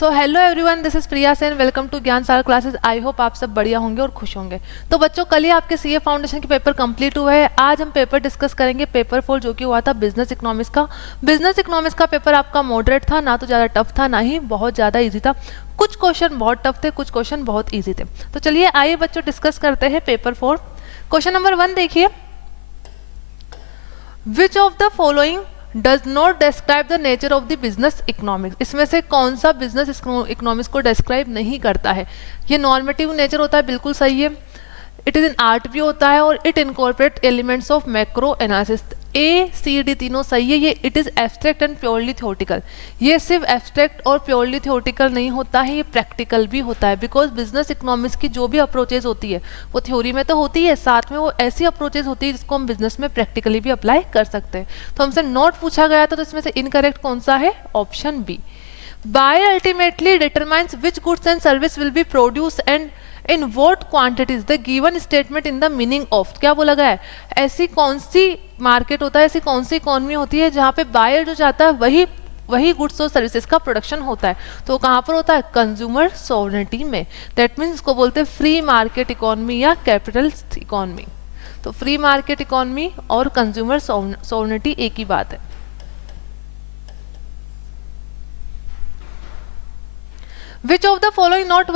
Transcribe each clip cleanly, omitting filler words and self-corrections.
So hello everyone, this is Priya Sen. Welcome to Gyan Sagar classes. I hope आप सब बढ़िया होंगे और खुश होंगे। तो बच्चों, कल ही आपके सीए फाउंडेशन के पेपर कंप्लीट हुए हैं। आज हम पेपर डिस्कस करेंगे पेपर 4 जो कि हुआ था बिजनेस इकोनॉमिक्स का। बिजनेस इकोनॉमिक्स का पेपर आपका मॉडरेट था, ना तो ज़्यादा टफ था ना ही बहुत ज़्यादा ईजी था। कुछ क्वेश्चन बहुत टफ थे, कुछ क्वेश्चन बहुत ईजी थे। तो चलिए आइए बच्चों डिस्कस करते हैं पेपर 4। क्वेश्चन नंबर 1 देखिए, विच of the following does not describe the nature of the business economics. इसमें से कौन सा बिजनेस इकोनॉमिक्स को डिस्क्राइब नहीं करता है। ये नॉर्मेटिव नेचर होता है, बिल्कुल सही है। इट इज इन आर्ट भी होता है और it incorporate elements of macro analysis. A C D तीनों सही है। ये it is abstract and purely theoretical. ये सिर्फ एब्स्ट्रैक्ट और प्योरली थ्योरेटिकल नहीं होता है, ये प्रैक्टिकल भी होता है। बिकॉज बिजनेस इकोनॉमिक्स की जो भी अप्रोचेज होती है वो थ्योरी में तो होती है, साथ में वो ऐसी अप्रोचेज होती है जिसको हम बिजनेस में प्रैक्टिकली भी अप्लाई कर सकते हैं। तो हमसे नोट पूछा गया था, तो इसमें से इनकरेक्ट कौन सा है? Option B. Buyer ultimately determines which goods and service will be produced and in what quantities. The given statement in the meaning of, क्या बोला गया है? ऐसी कौन सी मार्केट होता है, ऐसी कौन सी इकोनॉमी होती है जहाँ पे बायर जो चाहता है वही गुड्स और सर्विसेज का प्रोडक्शन होता है। तो कहाँ पर होता है? कंज्यूमर सॉवरेनिटी में। दैट मीन्स इसको बोलते हैं फ्री मार्केट इकोनॉमी या कैपिटल इकोनॉमी। तो फ्री मार्केट इकोनॉमी और कंज्यूमर सॉवरेनिटी एक ही बात है। Which of the following not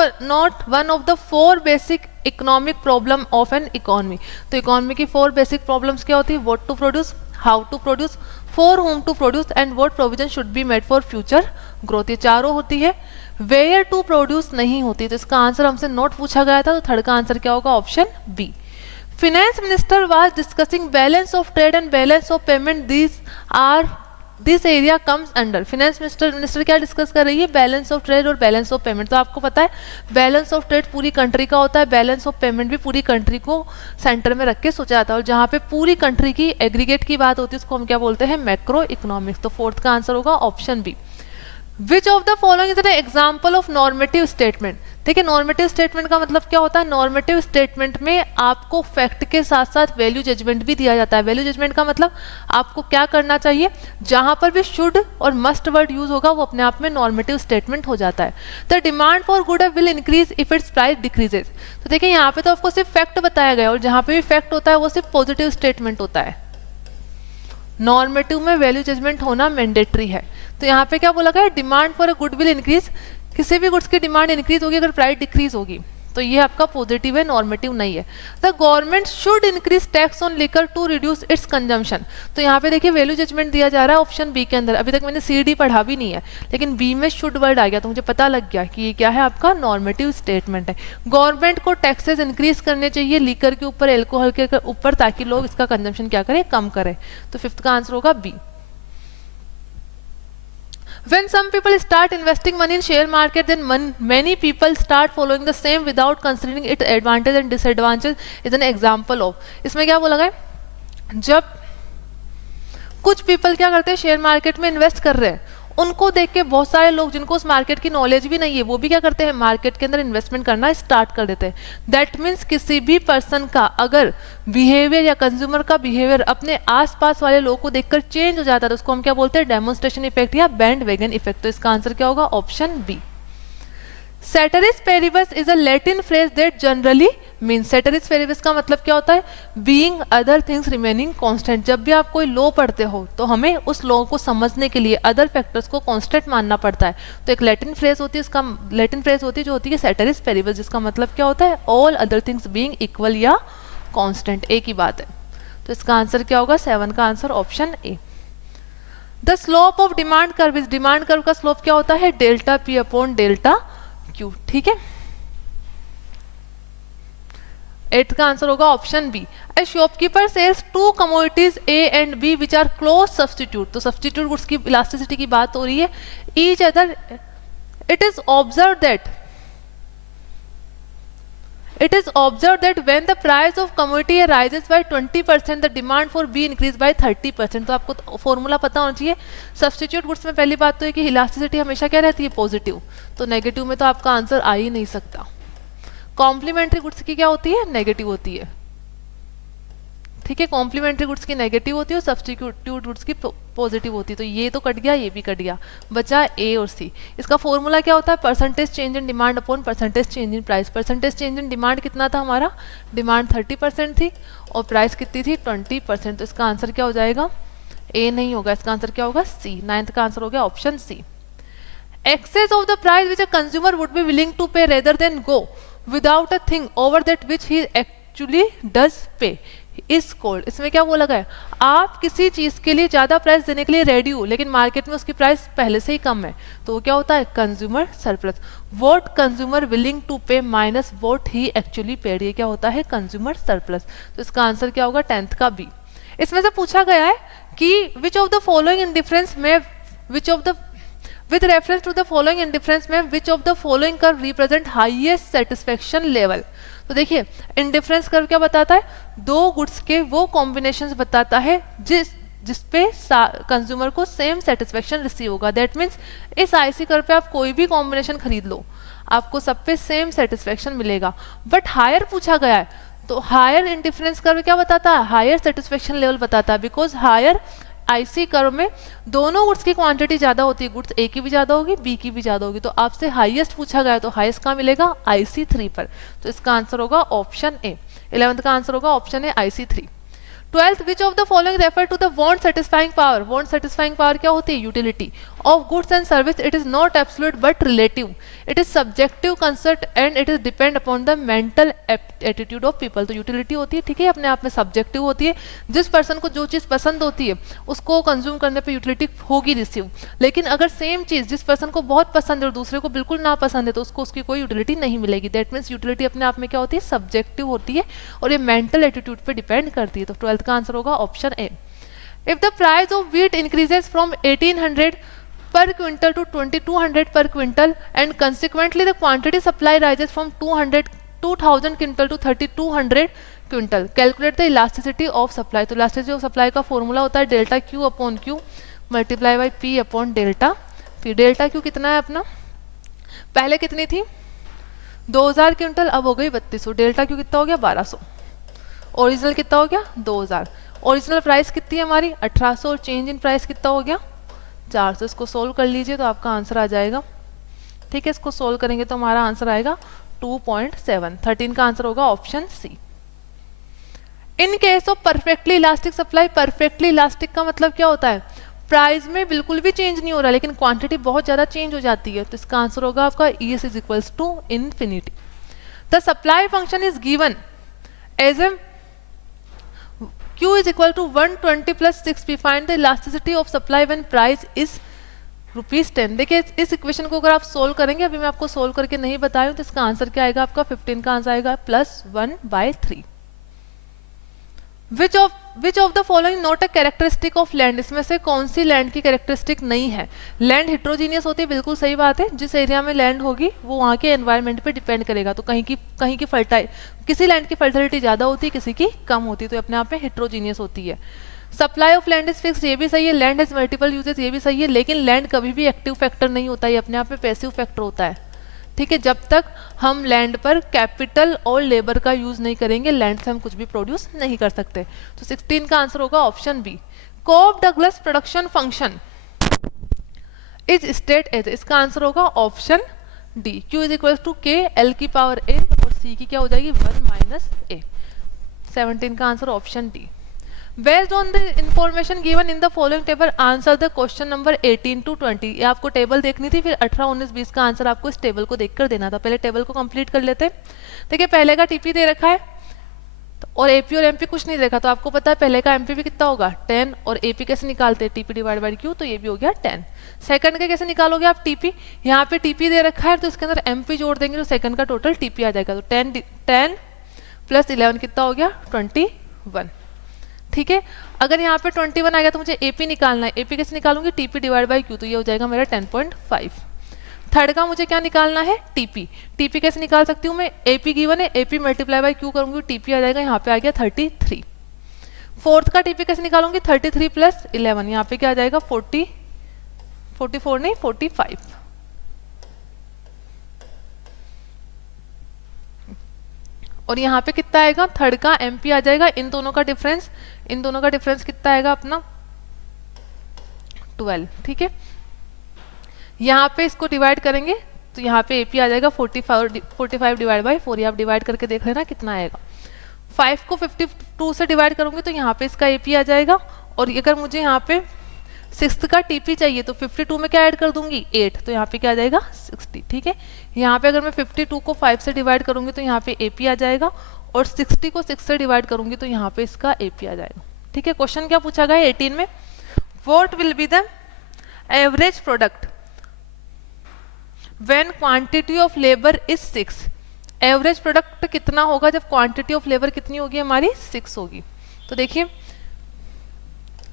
one of the four basic economic problem of an economy? तो इकोनॉमी की 4 बेसिक प्रॉब्लम्स क्या होती है? What to produce, how to produce, for whom to produce and what provision should be made for future growth। ये चारों होती है। Where to produce नहीं होती। तो इसका आंसर हमसे नोट पूछा गया था, तो थर्ड का आंसर क्या होगा? Option B. Finance minister was discussing balance of trade and balance of payment. This area comes under. Finance minister क्या डिस्कस कर रही है? बैलेंस ऑफ ट्रेड और बैलेंस ऑफ पेमेंट। तो आपको पता है बैलेंस ऑफ ट्रेड पूरी कंट्री का होता है, बैलेंस ऑफ पेमेंट भी पूरी कंट्री को सेंटर में रख के सोचा जाता है। और जहाँ पे पूरी कंट्री की एग्रीगेट की बात होती है उसको हम क्या बोलते हैं? Macro economics. तो फोर्थ का आंसर होगा option B. Which of the following is an example of normative statement. देखिए, नॉर्मेटिव स्टेटमेंट का मतलब क्या होता है? नॉर्मेटिव स्टेटमेंट में आपको फैक्ट के साथ साथ वैल्यू जजमेंट भी दिया जाता है। वैल्यू जजमेंट का मतलब आपको क्या करना चाहिए, जहां पर भी शुड और मस्ट वर्ड यूज होगा वो अपने आप में नॉर्मेटिव स्टेटमेंट हो जाता है। The demand for good will increase if it's price decreases. तो देखिए, यहाँ पे तो आपको सिर्फ फैक्ट बताया गया और जहां पे भी फैक्ट होता है वो सिर्फ पॉजिटिव स्टेटमेंट होता है। नॉर्मेटिव में वैल्यू जजमेंट होना मैंडेटरी है। तो यहाँ पे क्या बोला गया? Demand for a good will increase. किसी भी गुड्स की डिमांड इंक्रीज होगी अगर प्राइस डिक्रीज होगी, तो ये आपका पॉजिटिव है, नॉर्मेटिव नहीं है। The government should increase tax on liquor to reduce its consumption. तो यहाँ पे देखिए वैल्यू जजमेंट दिया जा रहा है ऑप्शन बी के अंदर। अभी तक मैंने सी डी पढ़ा भी नहीं है, लेकिन बी में शुड वर्ड आ गया तो मुझे पता लग गया कि ये क्या है? आपका नॉर्मेटिव स्टेटमेंट है। गवर्नमेंट को टैक्सेस इंक्रीज करने चाहिए लिकर के ऊपर, एल्कोहल के ऊपर, ताकि लोग इसका कंजम्पशन क्या करें? कम करें। तो फिफ्थ का आंसर होगा B. When some people start investing money in share market, then many people start following the same without considering its advantage and disadvantage is an example of। इसमें क्या बोला गया? जब कुछ पीपल क्या करते हैं? शेयर मार्केट में इन्वेस्ट कर रहे हैं, उनको देख के बहुत सारे लोग जिनको उस मार्केट की नॉलेज भी नहीं है वो भी क्या करते हैं? मार्केट के अंदर इन्वेस्टमेंट करना स्टार्ट कर देते हैं। दैट मीन्स किसी भी पर्सन का अगर बिहेवियर या कंज्यूमर का बिहेवियर अपने आसपास वाले लोगों को देखकर चेंज हो जाता है तो उसको हम क्या बोलते हैं? डेमोन्स्ट्रेशन इफेक्ट या बैंड वैगन इफेक्ट। तो इसका आंसर क्या होगा? Option B. Ceteris paribus is a Latin phrase that generally means। Ceteris paribus का मतलब क्या होता है? Being other things remaining constant। जब भी आप कोई लॉ पढ़ते हो तो हमें उस लॉ को समझने के लिए अदर फैक्टर्स को कांस्टेंट मानना पड़ता है। तो एक लैटिन फ्रेज होती है, इसका लैटिन फ्रेज होती है जो होती है Ceteris paribus, जिसका मतलब क्या होता है? All other things being equal या कांस्टेंट, एक ही बात है। तो इसका आंसर क्या होगा? 7 का answer option A. The slope of demand curve is. Demand curve का स्लोप क्या होता है? Delta P upon delta Q. ठीक है, 8 का आंसर होगा option B. A shopkeeper sells two commodities A and B which are close substitute. तो substitute goods की इलास्टिसिटी की बात हो रही है। Each other it is observe that when the price of commodity rises by 20%, the demand for B increase by 30%। तो आपको formula पता होना चाहिए। सब्स्टिट्यूट गुड्स में पहली बात तो है कि इलास्टिसिटी हमेशा क्या रहती है? पॉजिटिव। तो नेगेटिव में तो आपका आंसर आ ही नहीं सकता। कॉम्प्लीमेंट्री गुड्स की क्या होती है? नेगेटिव होती है। ठीक है, कॉम्प्लीमेंट्री गुड्स की नेगेटिव होती है और सब्स्टिट्यूट गुड्स की पॉजिटिव होती है। तो ये तो कट गया, ये भी कट गया, बचा ए और सी। इसका फॉर्मूला क्या होता है, percentage change in demand upon percentage change in price. Percentage change in demand कितना था हमारा, डिमांड 30% थी और प्राइस कितनी थी 20%। तो इसका आंसर क्या हो जाएगा, ए नहीं होगा, इसका आंसर क्या होगा सी। 9th का आंसर हो गया option C. Excess of the price which a consumer would be willing to pay rather than go without a thing over that which he actually does pay is called। इसमें क्या बोला गया है, आप किसी चीज के लिए ज्यादा प्राइस देने के लिए रेडी हो लेकिन मार्केट में उसकी प्राइस पहले से ही कम है, तो वो क्या होता है, consumer surplus. What consumer willing to pay minus what he actually paid, ये क्या होता है, कंज्यूमर सरप्लस। तो इसका आंसर क्या होगा 10th का बी। इसमें से पूछा गया है कि which of the following indifference में which of the with reference to the following indifference में which of the following curve represent highest satisfaction level। तो देखिए इंडिफरेंस कर्व क्या बताता है, दो गुड्स के वो कॉम्बिनेशंस बताता है जिसपे कंज्यूमर को सेम सेटिस्फेक्शन रिसीव होगा। दैट मीन्स इस आईसी कर्व पे आप कोई भी कॉम्बिनेशन खरीद लो आपको सब पे सेम सेटिस्फेक्शन मिलेगा। बट हायर पूछा गया है, तो हायर इंडिफरेंस कर्व क्या बताता है, हायर सेटिस्फेक्शन लेवल बताता है। बिकॉज हायर आईसी कर्व में दोनों गुड्स की क्वांटिटी ज्यादा होती है, गुड्स ए की भी ज्यादा होगी बी की भी ज्यादा होगी। तो आपसे हाईएस्ट पूछा गया तो हाईएस्ट कहाँ मिलेगा, आईसी 3 पर। तो इसका आंसर होगा ऑप्शन ए। 11th का आंसर होगा option A IC 3। 12th which of the following refer to the want satisfying power. Want satisfying power क्या होती है, utility of goods and service. It is not absolute but relative, it is subjective concept and it is depend upon the mental attitude of people. तो utility होती है, ठीक है, अपने आप में सब्जेक्टिव होती है। जिस पर्सन को जो चीज पसंद होती है उसको कंज्यूम करने पे यूटिलिटी होगी रिसीव। लेकिन अगर सेम चीज जिस पर्सन को बहुत पसंद है और दूसरे को बिल्कुल ना पसंद है तो उसको उसकी कोई यूटिलिटी नहीं मिलेगी। दैट मीन्स यूटिलिटी अपने आप में क्या होती है, सब्जेक्टिव होती है और ये मेंटल एटीट्यूड पे डिपेंड करती है। तो 12th का आंसर होगा option A. If the price of wheat increases from 1800 per quintal to 2200 per quintal and consequently the quantity supply rises from 2000 quintal to 3200 quintal, calculate the elasticity of supply. तो elasticity of supply का formula होता है delta Q upon Q multiply by P upon delta P. Delta Q कितना है अपना, पहले कितनी थी 2000 क्विंटल, अब हो गई 3200। डेल्टा क्यू कितना हो गया 1200। ओरिजिनल कितना हो गया 2000। ओरिजिनल प्राइस कितनी है हमारी 1800 और चेंज इन प्राइस कितना हो गया 400। इसको सोल्व कर लीजिए तो आपका आंसर आ जाएगा, ठीक है। इसको सोल्व करेंगे तो हमारा आंसर आएगा 2.7। 13 का आंसर होगा option C. In case of perfectly elastic supply, perfectly elastic का मतलब क्या होता है, प्राइस में बिल्कुल भी चेंज नहीं हो रहा लेकिन क्वांटिटी बहुत ज्यादा चेंज हो जाती है। तो इसका आंसर होगा आपका ES is equals to infinity. The supply function is given as a Q is equal to 120 plus 6p. Find the elasticity of supply when price is ₹10। देखिए इस इक्वेशन को अगर आप सोल्व करेंगे, अभी मैं आपको सोल्व करके नहीं बताया हूं, तो इसका आंसर क्या आएगा आपका 15 का आंसर आएगा +1/3। विच of the following not a characteristic of land. इसमें से कौन सी लैंड की कैरेक्टरिस्टिक नहीं है। लैंड हिट्रोजीनियस होती है, बिल्कुल सही बात है। जिस एरिया में लैंड होगी वो वहाँ के एनवायरनमेंट पे डिपेंड करेगा। तो कहीं की फर्टाइल, किसी लैंड की फर्टिलिटी ज्यादा होती है किसी की कम होती है, तो अपने आप में हिट्रोजीनियस होती है। Supply of land is fixed, ये भी सही है। लैंड हैज मल्टीपल यूजेस, ये भी सही है। लेकिन लैंड कभी भी एक्टिव फैक्टर नहीं होता, ये अपने आप में पैसिव फैक्टर होता है, ठीक है। जब तक हम लैंड पर कैपिटल और लेबर का यूज नहीं करेंगे लैंड से हम कुछ भी प्रोड्यूस नहीं कर सकते। तो 16 का आंसर होगा option B. Cobb Douglas production function is state as, इसका आंसर होगा option D. Q is equal to K L की पावर ए और C की क्या हो जाएगी 1 - a। 17 का answer option D. Based on the information given in the following table, answer the question number 18 to 20। ये आपको टेबल देखनी थी, फिर 18, 19, 20 का आंसर आपको इस टेबल को देखकर देना था। पहले टेबल को कंप्लीट कर लेते हैं। देखिए पहले का टीपी दे रखा है और एपी और एमपी कुछ नहीं देखा, तो आपको पता है पहले का एमपी भी कितना होगा 10 और एपी कैसे निकालते हैं टीपी डिवाइड बाई क्यू, तो ये भी हो गया 10। सेकंड का कैसे निकालोगे आप टीपी, यहाँ पे टीपी दे रखा है तो इसके अंदर एमपी जोड़ देंगे तो सेकंड का टोटल टीपी आ जाएगा। तो 10 + 11 कितना हो गया 21, ठीक है। अगर यहाँ पे 21 आ गया तो मुझे एपी निकालना है। एपी कैसे निकालूंगी टीपी डिवाइड बाई क्यू, तो ये हो जाएगा मेरा 10.5। थर्ड का मुझे क्या निकालना है टीपी। टीपी कैसे निकाल सकती हूँ मैं, एपी गिवन है, एपी मल्टीप्लाई बाई क्यू करूंगी टीपी आ जाएगा, यहाँ पे आ गया 33। फोर्थ का टीपी कैसे निकालूंगी 33 + 11, यहाँ पे क्या आ जाएगा 44 नहीं 45। और यहाँ पे कितना आएगा, थर्ड का एमपी आ जाएगा। इन दोनों का डिफरेंस, इन दोनों का डिफरेंस कितना आएगा अपना 12, ठीक है। यहाँ पे इसको डिवाइड करेंगे तो यहाँ पे एपी आ जाएगा 45 डिवाइड बाई 4, ये आप डिवाइड करके देख लेना कितना आएगा। 5 को 52 से डिवाइड करूंगी तो यहाँ पे इसका एपी आ जाएगा। और अगर मुझे यहाँ पे 6 का टीपी चाहिए तो 52 में क्या ऐड कर दूंगी 8, तो यहाँ पे क्या आ जाएगा 60, ठीक है। यहाँ पे अगर मैं 52 को 5 से डिवाइड करूंगी तो यहाँ पे एपी आ जाएगा, और 60 को 6 से डिवाइड करूंगी तो यहाँ पे इसका एपी आ जाएगा, ठीक है। क्वेश्चन क्या पूछा गया है 18 में, what will be the average product when quantity of labour is 6। Average product कितना होगा जब क्वांटिटी ऑफ लेबर कितनी होगी हमारी 6 होगी। तो देखिए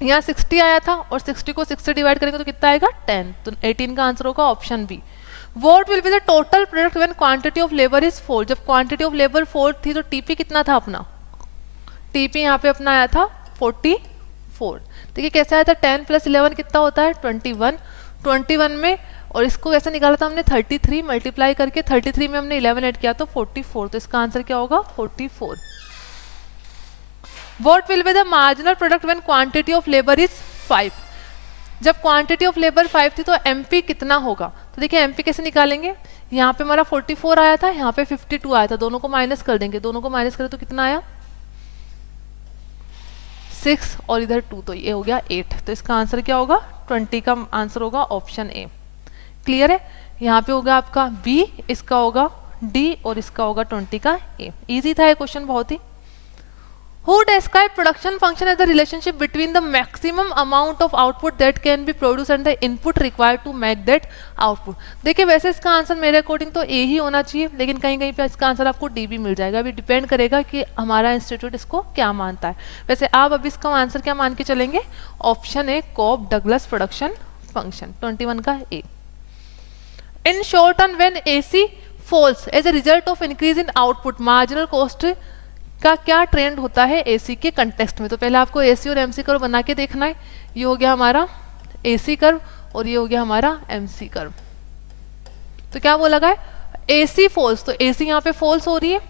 यहाँ 60 आया था और 60 को 6 से डिवाइड करेंगे तो कितना आएगा 10, तो 18 का आंसर होगा option B. What will be the total product when quantity of labour is 4। जब क्वांटिटी ऑफ लेबर 4 थी तो टीपी कितना था अपना, टीपी यहाँ पे अपना आया था 44। देखिए कैसे आया था, 10 + 11 कितना होता है 21, 21 में, और इसको कैसे निकाला था हमने 33 मल्टीप्लाई करके, 33 में हमने 11 ऐड किया तो 44, तो इसका आंसर क्या होगा 44। What will be the marginal product when quantity of labor is 5। जब क्वांटिटी ऑफ लेबर 5 थी तो एमपी कितना होगा, तो देखिए एमपी कैसे निकालेंगे, यहाँ पे हमारा 44 आया था, यहाँ पे 52 आया था, दोनों को माइनस कर देंगे, दोनों को माइनस करें तो कितना आया 6 और इधर 2, तो ये हो गया 8, तो इसका आंसर क्या होगा 20 का आंसर होगा ऑप्शन ए। क्लियर है, यहाँ पे होगा आपका बी, इसका होगा डी और इसका होगा 20 का ए। इजी था ये क्वेश्चन बहुत ही। Who describe production function as the relationship between the maximum amount of output that can be produced and the input required to make that output। देखिए वैसे इसका आंसर मेरे अकॉर्डिंग तो ए ही होना चाहिए, लेकिन कहीं कहीं पे इसका आंसर आपको डी भी मिल जाएगा, अभी डिपेंड करेगा कि हमारा इंस्टीट्यूट इसको क्या मानता है। वैसे आप अभी इसका आंसर क्या मान के चलेंगे, option A Cobb Douglas production function 21 का A. In short term when AC falls as a result of increase in output marginal cost का क्या ट्रेंड होता है एसी के कंटेक्स्ट में। तो पहले आपको एसी और एमसी कर्व बना के देखना है, ये हो गया हमारा एसी कर्व और ये हो गया हमारा एमसी कर्व। तो क्या बोला गया एसी फॉल्स, तो एसी यहाँ पे फॉल्स हो रही है,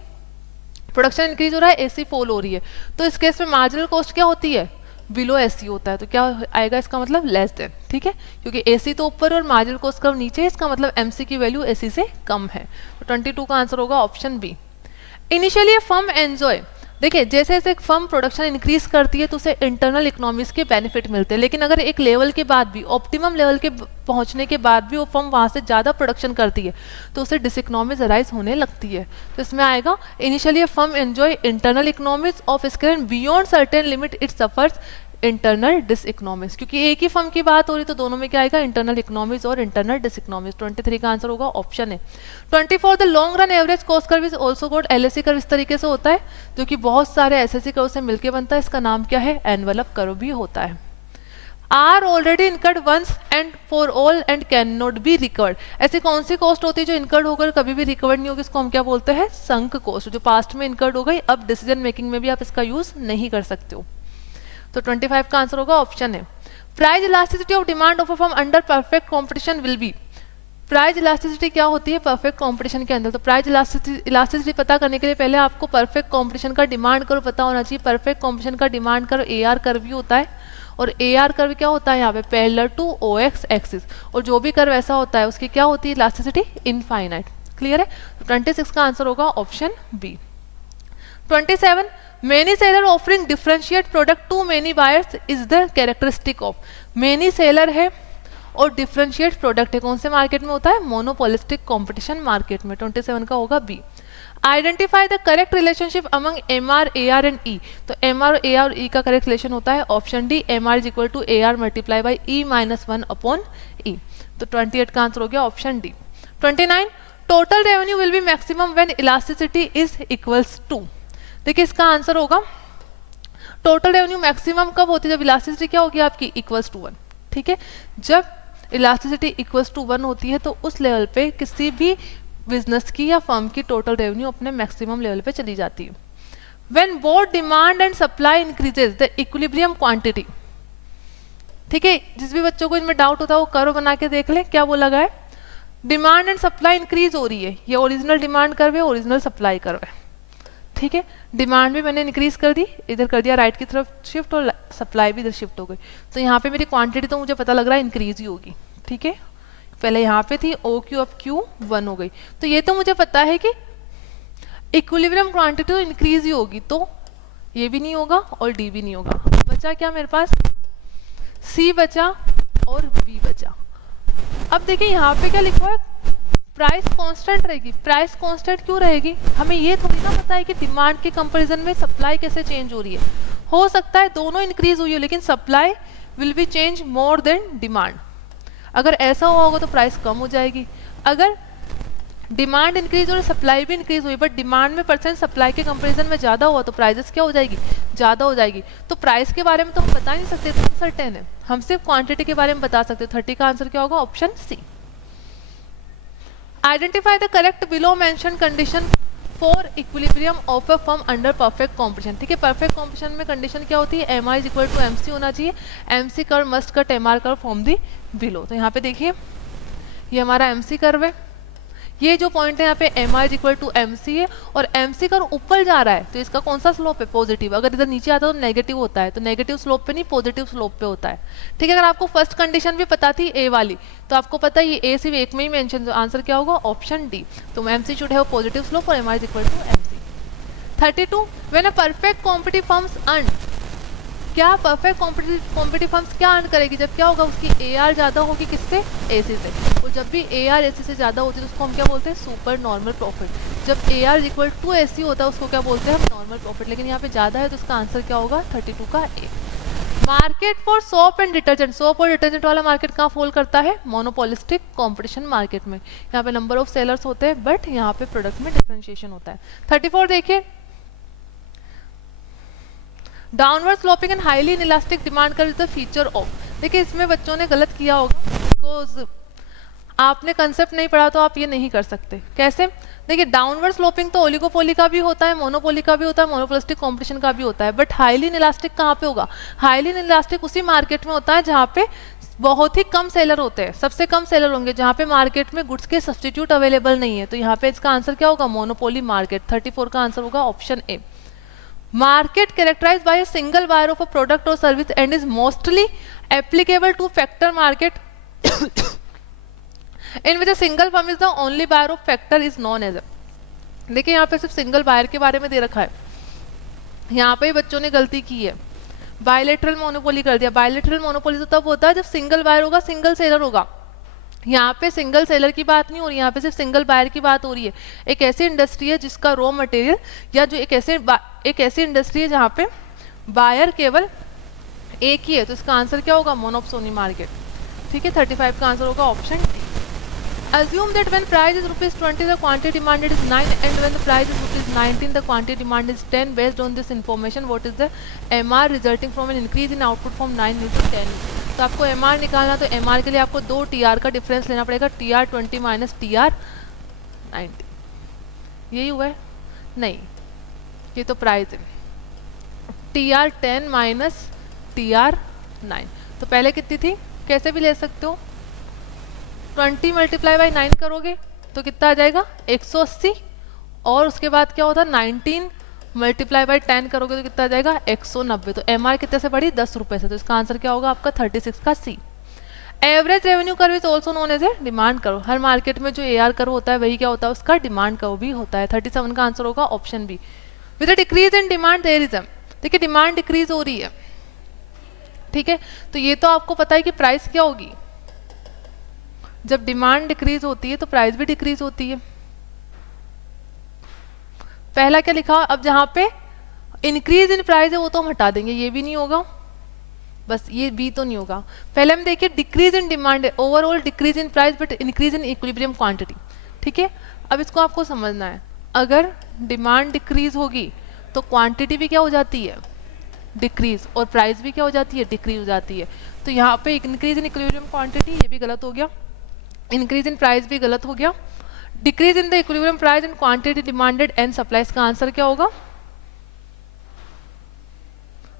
प्रोडक्शन इंक्रीज हो रहा है, एसी फॉल हो रही है, तो इस केस में मार्जिनल कॉस्ट क्या होती है बिलो एसी होता है, तो क्या आएगा इसका मतलब लेस देन, ठीक है, क्योंकि एसी तो ऊपर और मार्जिनल कॉस्ट कर्व नीचे है, इसका मतलब एमसी की वैल्यू एसी से कम है। तो 22 का आंसर होगा option B. Initially firm enjoy, देखिए जैसे जैसे एक फर्म प्रोडक्शन इंक्रीज करती है तो उसे इंटरनल इकोनॉमीज के बेनिफिट मिलते हैं, लेकिन अगर एक लेवल के बाद भी ऑप्टिमम लेवल के पहुंचने के बाद भी वो फर्म वहां से ज़्यादा प्रोडक्शन करती है तो उसे डिसइकोनॉमीज अराइज होने लगती है। तो इसमें आएगा initially firm enjoy internal economies of scale and beyond certain limit it suffers internal diseconomies, क्योंकि एक ही फर्म की बात हो रही तो दोनों में क्या आएगा इंटरनल इकोनॉमीज और इंटरनल डिसइकोनॉमीज। 23 का आंसर होगा ऑप्शन है। 24 the long run average cost curve is also called LAC curve, इस तरीके से होता है जो कि बहुत सारे एसएससी कर्व से मिलकर बनता है, इसका नाम क्या है एनवेलप कर्व भी होता है। Are already incurred once and for all and can not be recovered, ऐसी कौन सी कॉस्ट होती है जो इनकर्ड होकर कभी भी रिकवर्ड नहीं होगी, इसको हम क्या बोलते हैं संक कॉस्ट, जो पास्ट में इनकर्ड हो गई अब डिसीजन मेकिंग में भी आप इसका यूज नहीं कर सकते हो। तो 25 का आंसर होगा ऑप्शन है। Price elasticity of demand of a firm under perfect competition will be, price elasticity क्या होती है परफेक्ट कंपटीशन के अंदर। तो प्राइस इलास्टिसिटी पता करने के लिए पहले आपको परफेक्ट कंपटीशन का डिमांड कर्व पता होना चाहिए। परफेक्ट कंपटीशन का डिमांड कर्व एआर कर्व भी होता है, और एआर कर्व क्या होता है यहाँ पे पैरेलल टू ओएक्स एक्सिस, और जो भी कर्व ऐसा होता है उसकी क्या होती है इलास्टिसिटी इनफाइनाइट। क्लियर है, तो 26 का आंसर होगा option B. 27 many seller offering differentiate product to many buyers is the characteristic of, many seller है और differentiate product है, कौन से मार्केट में होता है मोनोपोलिस्टिक कंपटीशन मार्केट में। 27 का होगा B. Identify the correct relationship among MR AR and E, तो एमआर एआर और ई का करेक्ट रिलेशन होता है option D MR is equal to AR multiply by E minus 1 upon E. तो 28 का आंसर हो गया option D. 29 total revenue will be maximum when elasticity is equals to, देखिए इसका आंसर होगा टोटल रेवेन्यू मैक्सिमम कब होती है जब इलास्टिसिटी क्या होगी आपकी इक्वल्स टू 1, ठीक है, जब इलास्टिसिटी इक्वल्स टू 1 होती है तो उस लेवल पे किसी भी बिजनेस की या फर्म की टोटल रेवेन्यू अपने मैक्सिमम लेवल पे चली जाती है। When both demand and supply increases the equilibrium quantity, ठीक है, जिस भी बच्चों को इनमें डाउट होता है वो कर्व बना के देख ले, क्या बोला गया है डिमांड एंड सप्लाई इंक्रीज हो रही है, ये ओरिजिनल डिमांड कर्व है ओरिजिनल सप्लाई कर्व है, ठीक है, डिमांड भी मैंने इंक्रीज कर दी, इधर कर दिया राइट की तरफ शिफ्ट, और सप्लाई भी इधर शिफ्ट हो गई। तो यहाँ पे मेरी क्वांटिटी तो मुझे पता लग रहा है इंक्रीज ही होगी। ठीक है, पहले यहाँ पे थी ओ क्यू, अब क्यू 1 हो गई। तो ये तो मुझे पता है कि इक्विलिब्रियम क्वांटिटी तो इंक्रीज ही होगी, तो ये भी नहीं होगा और डी भी नहीं होगा। बचा क्या मेरे पास, सी बचा और बी बचा। अब देखिए यहाँ पे क्या लिखा है, प्राइस कांस्टेंट रहेगी। प्राइस कांस्टेंट क्यों रहेगी, हमें ये थोड़ी ना पता है कि डिमांड के कंपैरिजन में सप्लाई कैसे चेंज हो रही है। हो सकता है दोनों इंक्रीज हुई हो लेकिन supply will be change more than demand. अगर ऐसा हुआ होगा तो प्राइस कम हो जाएगी। अगर डिमांड इंक्रीज हो रही, सप्लाई भी इंक्रीज हुई, बट डिमांड में परसेंट सप्लाई के कंपैरिजन में ज़्यादा हुआ तो प्राइसेस क्या हो जाएगी, ज़्यादा हो जाएगी। तो प्राइस के बारे में तो हम बता नहीं सकते, तो अनसर्टेन है। हम सिर्फ क्वांटिटी के बारे में बता सकते हो। 30 का आंसर क्या होगा, option C. Identify the correct below mention condition for equilibrium of a firm under perfect competition. ठीक है, परफेक्ट कॉम्पिटिशन में कंडीशन क्या होती है, M R is equal to M C होना चाहिए। M C curve must cut M R curve from the below. तो यहाँ पे देखिए ये हमारा एम सी कर्व है, ये जो पॉइंट है यहाँ पे M R is equal to M C है, और एम सी कर्व ऊपर जा रहा है तो इसका कौन सा स्लोप है, पॉजिटिव। अगर इधर नीचे आता है तो नेगेटिव होता है, तो नेगेटिव स्लोप पे नहीं पॉजिटिव स्लोप पे होता है। ठीक है, अगर आपको फर्स्ट कंडीशन भी पता थी ए वाली तो आपको पता है ये ए सिर्फ एक में ही मेंशन, तो आंसर क्या होगा, ऑप्शन डी। तो M C should have positive slope और M R is equal to M C. 32 when a perfect competitive firms earn, क्या परफेक्ट कॉम्पिटिटिव फर्म्स क्या अर्न करेगी, जब क्या होगा उसकी ए आर ज़्यादा होगी किससे, ए सी से। और जब भी ए आर ए सी से ज़्यादा होती है तो उसको हम क्या बोलते हैं, सुपर नॉर्मल प्रॉफिट। जब ए आर इक्वल टू ए सी होता है उसको क्या बोलते हैं हम, नॉर्मल प्रॉफिट। लेकिन यहाँ पे ज़्यादा है तो इसका आंसर क्या होगा, 32 का A. Market for soap and detergent, soap और डिटर्जेंट वाला मार्केट कहाँ फॉल करता है, मोनोपोलिस्टिक कॉम्पिटिशन मार्केट में। यहाँ पे नंबर ऑफ सेलर्स होते हैं बट यहाँ पे प्रोडक्ट में डिफरेंशिएशन होता है। 34 देखिए, downward sloping and highly inelastic demand curve is the feature of. देखिए इसमें बच्चों ने गलत किया होगा, बिकॉज आपने कंसेप्ट नहीं पढ़ा तो आप ये नहीं कर सकते। कैसे, देखिए डाउनवर्ड स्लोपिंग तो ओलिगोपोली का भी होता है, मोनोपोली का भी होता है, मोनोपोलिस्टिक कंपटीशन का भी होता है, बट हाईली इनइलास्टिक कहाँ पे होगा, हाईली इनइलास्टिक उसी मार्केट में होता है जहाँ पे बहुत ही कम सेलर होते हैं, सबसे कम सेलर होंगे, जहाँ पे मार्केट में गुड्स के सब्सटीट्यूट अवेलेबल नहीं है। तो यहाँ पे इसका आंसर क्या होगा, मोनोपोली मार्केट। 34 का आंसर होगा option A. Market characterized by a single buyer of a product or service and is mostly applicable to factor market in which a single firm is the only buyer of factor is known as a। देखिए यहाँ पे सिर्फ single buyer के बारे में दे रखा है, यहाँ पे बच्चों ने गलती की है, बायलेटरल मोनोपोली कर दिया। बायलेटरल मोनोपोली तो तब होता है जब सिंगल बायर होगा, सिंगल सेलर होगा। यहाँ पे सिंगल सेलर की बात नहीं हो रही, यहाँ पे सिर्फ सिंगल बायर की बात हो रही है। एक ऐसी इंडस्ट्री है जिसका रॉ मटेरियल, या जो एक ऐसी इंडस्ट्री है जहाँ पे बायर केवल एक ही है, तो इसका आंसर क्या होगा, मोनोपोली मार्केट। ठीक है, 35 का आंसर होगा option D. Assume that when price is ₹20 the quantity demanded is 9 and when the price is ₹19 the quantity demanded is 10. Based on this information what is the MR resulting from an increase in output from 9 to 10। तो आपको MR निकालना, तो MR के लिए आपको दो TR का difference लेना पड़ेगा, TR20 माइनस TR90। यही हुआ है, नहीं ये तो प्राइस है, TR10 माइनस TR9। तो पहले कितनी थी, कैसे भी ले सकते हो, 20 मल्टीप्लाई बाई 9 करोगे तो कितना आ जाएगा 180, और उसके बाद क्या होता है 19 मल्टीप्लाई बाई 10 करोगे तो कितना आ जाएगा 190। तो एम आर कितने से बढ़ी, 10 रुपये से। तो इसका आंसर क्या होगा आपका 36 का C. Average revenue curve is also known as a demand curve. हर मार्केट में जो ए आर कर्व होता है वही क्या होता है, उसका डिमांड कर्व भी होता है। 37 का आंसर होगा option B. With a decrease in demand there is, देखिए डिमांड डिक्रीज हो रही है, ठीक है, तो ये तो आपको पता है कि प्राइस क्या होगी, जब डिमांड डिक्रीज होती है तो प्राइस भी डिक्रीज होती है। पहला क्या लिखा, अब जहां पे इंक्रीज इन प्राइस है वो तो हम हटा देंगे, ये भी नहीं होगा, बस ये बी तो नहीं होगा। पहले हम देखिए डिक्रीज इन डिमांड है, overall decrease in price but increase in equilibrium quantity. ठीक है, अब इसको आपको समझना है, अगर डिमांड डिक्रीज होगी तो क्वांटिटी भी क्या हो जाती है, डिक्रीज, और प्राइस भी क्या हो जाती है, डिक्रीज हो जाती है। तो यहाँ पे इंक्रीज इन इक्विलिब्रियम क्वांटिटी, ये भी गलत हो गया, इंक्रीज इन प्राइस भी गलत हो गया, decrease in the equilibrium price and quantity demanded and supply, का आंसर क्या होगा,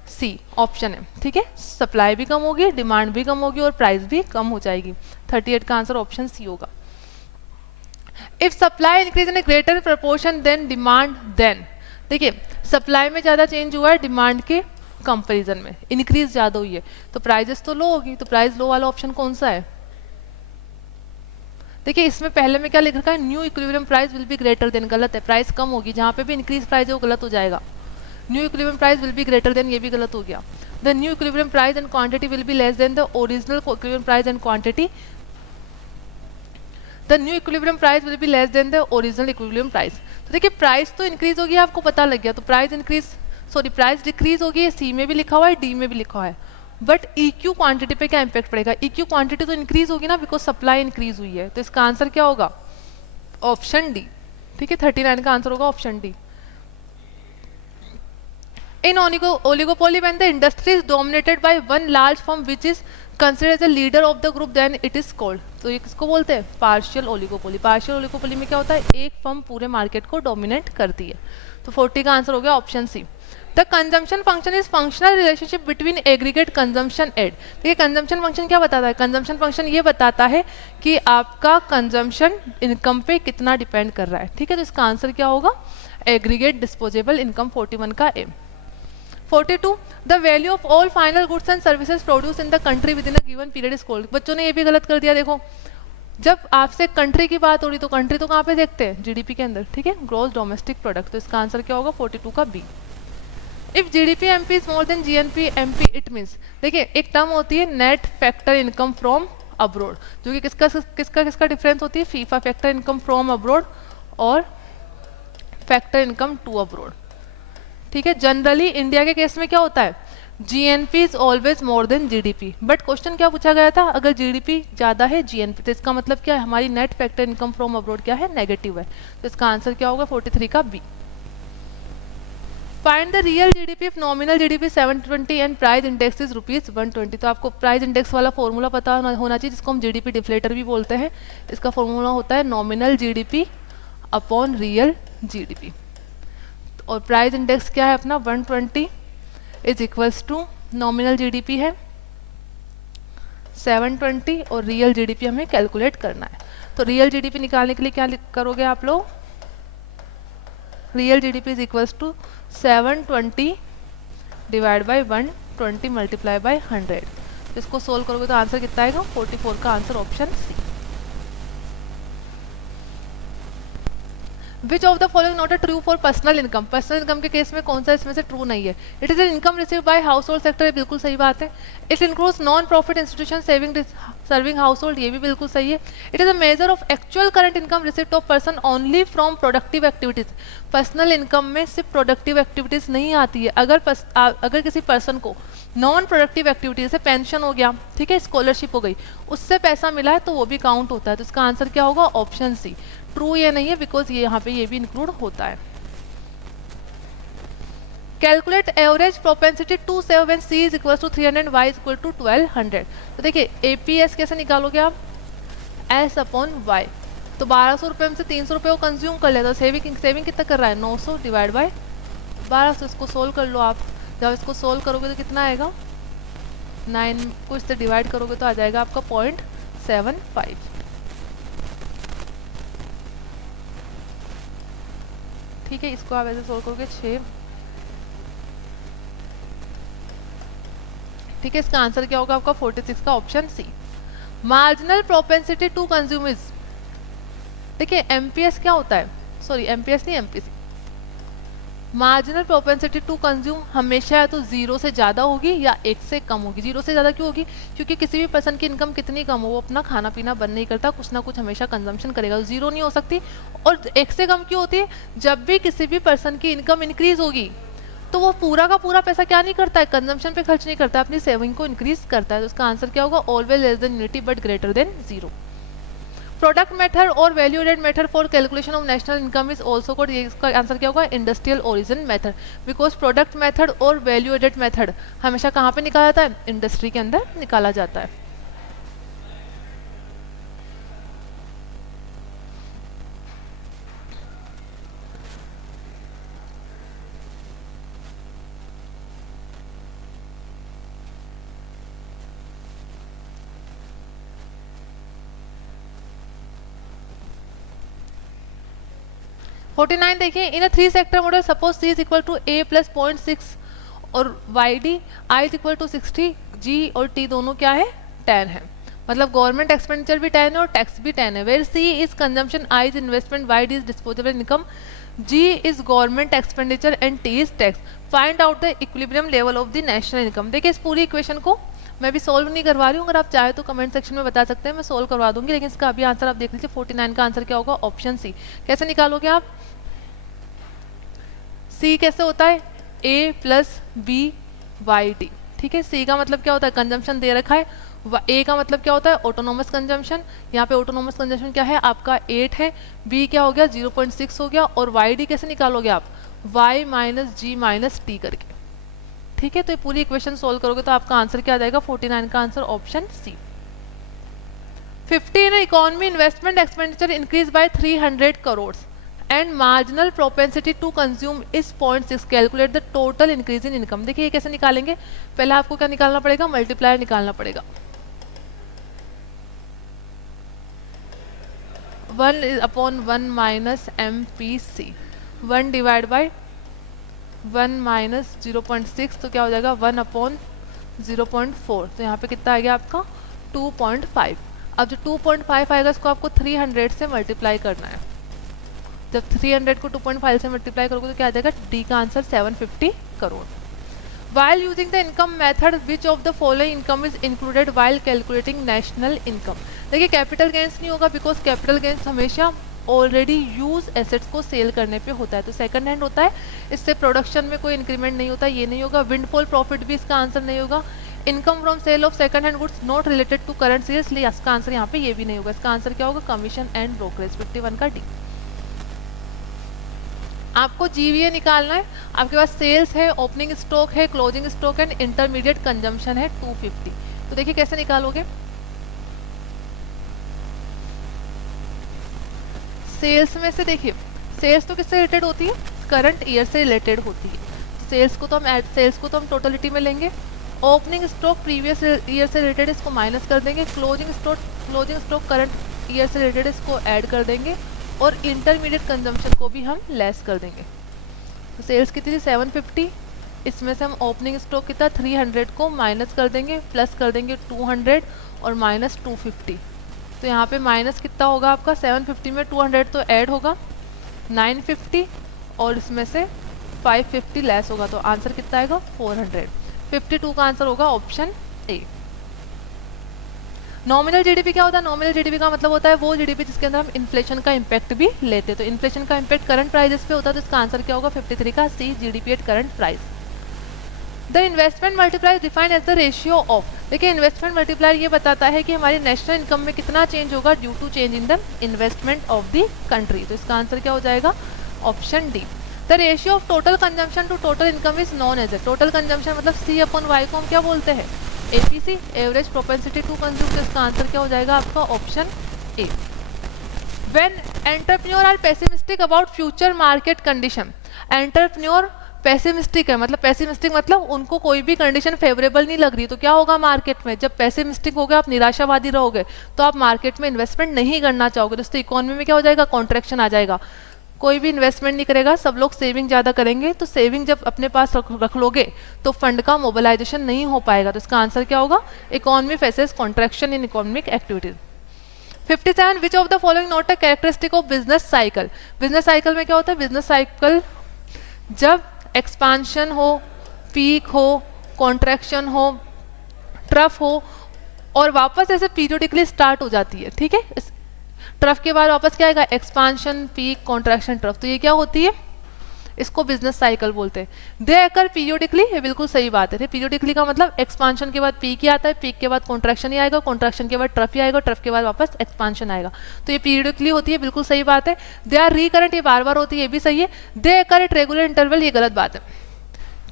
सी ऑप्शन है। ठीक है, सप्लाई भी कम होगी, डिमांड भी कम होगी और प्राइस भी कम हो जाएगी। 38 का आंसर ऑप्शन सी होगा। If supply increase in a greater proportion than demand, then देखिए सप्लाई में ज़्यादा चेंज हुआ है डिमांड के कंपैरिजन में, इंक्रीज ज़्यादा हुई है, तो प्राइजेस तो लो होगी, तो प्राइस लो वाला ऑप्शन कौन सा है? देखिए इसमें पहले में क्या लिख रखा है, new equilibrium price will be greater than, गलत है, प्राइस कम होगी, जहाँ पे भी इंक्रीज प्राइस है वो गलत हो जाएगा। New equilibrium price will be greater than, ये भी गलत हो गया। The new equilibrium price and quantity will be less than the original equilibrium price and quantity, the new equilibrium price will be less than the original equilibrium price. तो देखिए price तो increase होगी, आपको पता लग गया, तो price increase, sorry price decrease होगी, सी में भी लिखा हुआ है, डी में भी लिखा हुआ है, बट EQ क्वांटिटी पे क्या इंपैक्ट पड़ेगा? EQ क्वांटिटी तो इंक्रीज होगी ना, बिकॉज सप्लाई इंक्रीज हुई है, तो इसका आंसर क्या होगा? Option D. ठीक है, 39 का आंसर होगा option D. In oligopoly, when the industry is dominated by one large firm which is considered as a leader of the group, then it is called, तो ये किसको बोलते हैं? Partial oligopoly. पार्शियल ओलिगोपोली में क्या होता है? एक फर्म पूरे मार्केट को डोमिनेट करती है। तो 40 का आंसर हो गया option C. The consumption function is functional relationship between aggregate consumption and. देखिए कंजम्पशन फंक्शन क्या बताता है? कंजम्पशन फंक्शन ये बताता है कि आपका कंजम्पशन इनकम पे कितना डिपेंड कर रहा है। ठीक है, तो इसका आंसर क्या होगा? एग्रीगेट डिस्पोजेबल इनकम 41 का ए। 42 the value of all final goods and services produce in the country with in a given period is called. बच्चों ने ये भी गलत कर दिया, देखो जब आपसे कंट्री की बात हो रही तो कंट्री तो कहाँ पे देखते हैं? जीडीपी के अंदर। ठीक है, ग्रॉस डोमेस्टिक प्रोडक्ट, तो इसका आंसर क्या होगा? 42 का B. If GDP MP is more than GNP MP it means, देखिए एक टर्म होती है net factor income from abroad, जो कि किसका किसका किसका डिफरेंस होती है? फीफा फैक्टर इनकम फ्रॉम अब्रोड और फैक्टर इनकम टू अब्रोड। ठीक है, जनरली इंडिया के केस में क्या होता है? GNP is always more than GDP, but question क्या पूछा गया था? अगर जीडीपी ज्यादा है जीएनपी, तो इसका मतलब क्या है? हमारी net factor income from abroad क्या है? नेगेटिव है, तो इसका आंसर क्या होगा? 43 का B. Find the real GDP if nominal GDP 720 and price index is ₹120। तो आपको प्राइस इंडेक्स वाला फॉर्मूला पता होना चाहिए, जिसको हम जीडीपी डिफ्लेटर भी बोलते हैं। इसका फॉर्मूला होता है nominal GDP upon real GDP, और प्राइस इंडेक्स क्या है अपना? 120 is equals to nominal GDP है 720 और रियल जीडीपी हमें कैलकुलेट करना है। तो रियल जीडीपी निकालने के लिए क्या करोगे आप लोग? Real GDP is equals to 720 divide by 120 multiply by 100। इसको सोल्व करोगे तो आंसर कितना आएगा? 44 का answer option C. Which of the following not a true for personal income? Personal income के केस में कौन सा इसमें से ट्रू नहीं है? It is an income receive by household sector, बिल्कुल सही बात है। It includes non profit institution serving household, ये भी बिल्कुल सही है। It is a measure of actual current income receipt of person only from productive activities. Personal income में सिर्फ प्रोडक्टिव एक्टिविटीज नहीं आती है। अगर किसी पर्सन को नॉन प्रोडक्टिव एक्टिविटी जैसे पेंशन हो गया, ठीक है, स्कॉलरशिप हो गई, उससे पैसा मिला है तो वो भी काउंट होता है। तो इसका आंसर क्या होगा? ऑप्शन सी। ट्रू ये नहीं है, बिकॉज ये यहाँ पे ये भी इंक्लूड होता है। Calculate average propensity to save when C is equal to 300 Y is equal to 1200। तो देखिए एपीएस कैसे निकालोगे आप? S upon Y. तो 1200 रुपये में से 300 रुपये को कंज्यूम कर लेता, सेविंग कितना कर रहा है? 900 डिवाइड बाई 1200। इसको सोल्व कर लो आप। जब इसको सोल्व करोगे तो कितना आएगा? 9 को इससे डिवाइड करोगे तो आ जाएगा आपका 0.75। ठीक है, इसको आप ऐसे सोल्व करोगे 6। ठीक है, इसका आंसर क्या होगा आपका? 46 का option C. Marginal propensity to consume is, देखिए एमपीएस क्या होता है? सॉरी एमपीएस नहीं, MPC. Marginal propensity to consume हमेशा या तो 0 से ज़्यादा होगी या 1 से कम होगी। 0 से ज़्यादा क्यों होगी? क्योंकि किसी भी पर्सन की इनकम कितनी कम हो वो अपना खाना पीना बंद नहीं करता, कुछ ना कुछ हमेशा कंजम्पशन करेगा, तो 0 नहीं हो सकती। और 1 से कम क्यों होती है? जब भी किसी भी पर्सन की इनकम इंक्रीज होगी तो वो पूरा का पूरा पैसा क्या नहीं करता है? कंजम्पशन पे खर्च नहीं करता, अपनी सेविंग को इंक्रीज करता है। तो उसका आंसर क्या होगा? Always less than unity but greater than 0। Product method और value added method for calculation of national income is also called, इसका आंसर क्या होगा? Industrial origin method, because product method और वैल्यू एडेड मेथड हमेशा कहाँ पे निकाला जाता है? इंडस्ट्री के अंदर निकाला जाता है। 49 देखिए, in a 3 sector model suppose C is equal to A plus 0.6 और YD I is equal to 60, G और T दोनों क्या है 10 है, मतलब गवर्नमेंट एक्सपेंडिचर भी 10 है और टैक्स भी 10 है। Where C is consumption, I is investment, YD is disposable income, G is government expenditure and T is tax. Find out the equilibrium level of the national income. देखिए इस पूरी equation को मैं भी सोल्व नहीं करवा रही हूँ, अगर आप चाहे तो कमेंट सेक्शन में बता सकते हैं, मैं सोल्व करवा दूंगी, लेकिन इसका अभी आंसर आप देख लीजिए। 49 का आंसर क्या होगा, ऑप्शन सी। कैसे निकालोगे आप, सी कैसे होता है ए प्लस बी वाई डी, ठीक है। सी का मतलब क्या होता है, कंजम्पशन दे रखा है। ए का मतलब क्या होता है, ऑटोनोमस कंजम्पशन, यहाँ पे ऑटोनोमस कंजम्पशन क्या है आपका 8 है, बी क्या हो गया 0.6 हो गया, और वाई डी कैसे निकालोगे आप, वाई माइनस जी माइनस टी करके, ठीक है। तो ये पूरी इक्वेशन सोल्व करोगे तो आपका आंसर क्या आ जाएगा, 49 का answer option C. 50 in economy investment expenditure increase by 300 crore and marginal propensity to consume is 0.6, calculate the total increase in income. देखिए ये कैसे निकालेंगे, पहले आपको क्या निकालना पड़ेगा, मल्टीप्लायर निकालना पड़ेगा। 1/1 minus MPC, 1 divide by 1 minus 0.6, तो क्या हो जाएगा 1/0.4, तो यहाँ पे कितना आ गया आपका 2.5। अब जो 2.5 आएगा इसको आपको 300 से मल्टीप्लाई करना है। जब 300 को 2.5 से मल्टीप्लाई करोगे तो क्या आ जाएगा, डी का answer 750 crore. While using the income method, which of the following income is included while calculating national income? देखिए कैपिटल गेंस नहीं होगा, बिकॉज कैपिटल गेंस हमेशा ऑलरेडी यूज एसेट्स को सेल करने पे होता है, तो सेकंड हैंड होता है, इससे प्रोडक्शन में कोई इंक्रीमेंट नहीं होता, ये नहीं होगा। विंडफॉल प्रॉफिट भी इसका आंसर नहीं होगा। Income from sale of second hand goods not related to current sales, इसलिए इसका आंसर यहाँ पे ये भी नहीं होगा। इसका आंसर क्या होगा, कमीशन एंड ब्रोकरेज, 51 का डी। आपको जीवीए निकालना है, आपके पास सेल्स है, ओपनिंग स्टॉक है, closing stock and intermediate consumption है 250। तो देखिए कैसे निकालोगे, सेल्स में से देखिए, सेल्स तो किससे रिलेटेड होती है, करंट ईयर से रिलेटेड होती है, सेल्स को तो हम टोटलिटी में लेंगे। ओपनिंग स्टॉक प्रीवियस ईयर से रिलेटेड, इसको माइनस कर देंगे। क्लोजिंग स्टॉक करंट ईयर से रिलेटेड, इसको ऐड कर देंगे, और इंटरमीडिएट कंजम्पशन को भी हम लेस कर देंगे। तो सेल्स कितनी थी 750, इसमें से हम ओपनिंग स्टॉक कितना 300 को माइनस कर देंगे, प्लस कर देंगे 200 और माइनस 250। तो यहाँ पे माइनस कितना होगा आपका, 750 में 200 तो ऐड होगा 950, और इसमें से 550 लेस होगा, तो आंसर कितना आएगा 400। 52 का आंसर होगा ऑप्शन ए। नॉमिनल जीडीपी क्या होता है, नॉमिनल जीडीपी का मतलब होता है वो जीडीपी जिसके अंदर हम इन्फ्लेशन का इम्पैक्ट भी लेते हैं, तो इन्फ्लेशन का इम्पैक्ट करंट प्राइजेस पे होता है, तो इसका आंसर क्या होगा 53 का C, GDP at current price. The investment multiplier define as the ratio of, देखिए इन्वेस्टमेंट मल्टीप्लायर ये बताता है कि हमारी नेशनल इनकम में कितना चेंज होगा due to change in the investment of the country, तो इसका आंसर क्या हो जाएगा option D. The ratio of total consumption to total income is known as A, total consumption मतलब सी अपॉन वाई को हम क्या बोलते हैं, APC, average propensity to consume, तो इसका आंसर क्या हो जाएगा आपका option A. When entrepreneur are pessimistic about future market condition, entrepreneur pessimistic है, मतलब पेसिमिस्टिक मतलब उनको कोई भी कंडीशन फेवरेबल नहीं लग रही, तो क्या होगा मार्केट में, जब पेसिमिस्टिक हो गए, आप निराशावादी रहोगे, तो आप मार्केट में इन्वेस्टमेंट नहीं करना चाहोगे, दोस्तों इकोनॉमी में क्या हो जाएगा, कॉन्ट्रैक्शन आ जाएगा, कोई भी इन्वेस्टमेंट नहीं करेगा, सब लोग सेविंग ज़्यादा करेंगे, तो सेविंग जब अपने पास रख लोगे तो फंड का मोबिलाइजेशन नहीं हो पाएगा, तो इसका आंसर क्या होगा, economy faces contraction in economic activities. 57 which of the following not a characteristic of business cycle, business cycle में क्या होता है, बिजनेस साइकिल जब एक्सपांशन हो, पीक हो, कॉन्ट्रैक्शन हो, ट्रफ हो, और वापस ऐसे पीरियोडिकली स्टार्ट हो जाती है, ठीक है। ट्रफ के बाद वापस क्या आएगा, एक्सपांशन, पीक, कॉन्ट्रैक्शन, ट्रफ, तो ये क्या होती है, इसको बिजनेस साइकिल बोलते हैं। दे अकर पीरियोडिकली, ये बिल्कुल सही बात है, पीरियोडिकली का मतलब एक्सपांशन के बाद पीक ही आता है, पीक के बाद कॉन्ट्रैक्शन ही आएगा, कॉन्ट्रैक्शन के बाद ट्रफ ही आएगा, ट्रफ के बाद वापस एक्सपांशन आएगा, तो ये पीरियोडिकली होती है, बिल्कुल सही बात है। दे आर रिकरेंट, ये बार बार होती है, ये भी सही है। दे अकर एट रेगुलर इंटरवल, ये गलत बात है,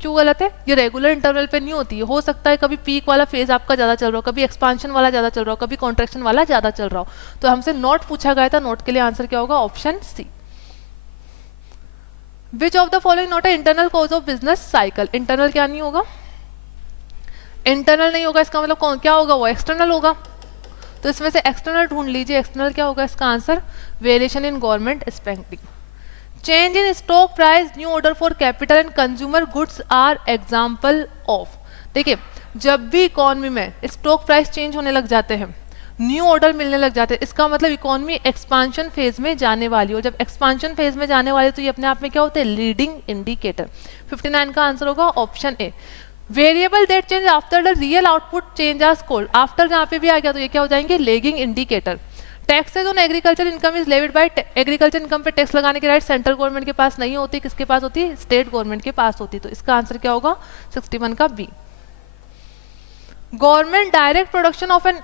क्यों गलत है, ये रेगुलर इंटरवल पे नहीं होती है, हो सकता है कभी पीक वाला फेज आपका ज़्यादा चल रहा हो, कभी एक्सपांशन वाला ज़्यादा चल रहा हो, कभी कॉन्ट्रैक्शन वाला ज़्यादा चल रहा हो, तो हमसे नोट पूछा गया था, नोट के लिए आंसर क्या होगा option C. Which of the following not a internal cause of business cycle, internal क्या नहीं होगा, इंटरनल नहीं होगा, इसका मतलब क्या होगा, वो एक्सटर्नल होगा, तो इसमें से एक्सटर्नल ढूंढ लीजिए, एक्सटर्नल क्या होगा, इसका answer variation in government spending. Change in stock price, new order for capital and consumer goods are example of. देखिए जब भी इकोनॉमी में स्टॉक प्राइस चेंज होने लग जाते हैं, न्यू ऑर्डर मिलने लग जाते हैं, इसका मतलब इकोनॉमी एक्सपांशन फेज में जाने वाली हो। जब एक्सपांशन फेज में जाने वाली तो ये अपने आप में क्या होते हैं, लीडिंग इंडिकेटर। 59 का आंसर होगा option A. Variable that change after the real output change are called, after जहाँ पे भी आ गया तो ये क्या हो जाएंगे, lagging indicator. Taxes on agriculture income is levied by, agriculture income पे टैक्स लगाने की राइट सेंट्रल गवर्नमेंट के पास नहीं होती, किसके पास होती है, स्टेट गवर्नमेंट के पास होती है। तो इसका आंसर क्या होगा, 61 का B. Government direct production of an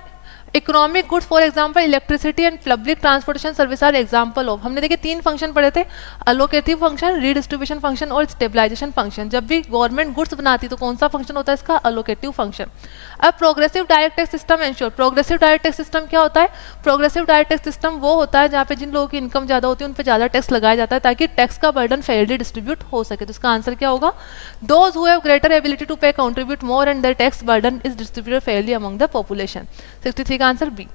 economic goods for example electricity and public transportation service are example of. हमने देखिए 3 फंक्शन पढ़े थे, अलोकेटिव फंक्शन, रीडिस्ट्रीब्यूशन फंक्शन और स्टेबलाइजेशन फंक्शन। जब भी गवर्नमेंट गुड्स बनाती तो कौन सा फंक्शन होता है इसका, अलोकेटिव फंक्शन। अब progressive direct tax system ensure, progressive direct tax system क्या होता है, प्रोग्रेसिव डायरेक्ट टैक्स सिस्टम वो होता है जहाँ पे जिन लोगों की इनकम ज्यादा होती है उन पर ज्यादा टैक्स लगाया जाता है ताकि टैक्स का बर्डन फेयरली डिस्ट्रीब्यूट हो सके। तो इसका आंसर क्या होगा, those who have greater ability to pay contribute more and their tax burden is distributed fairly among the population. 63 का answer B.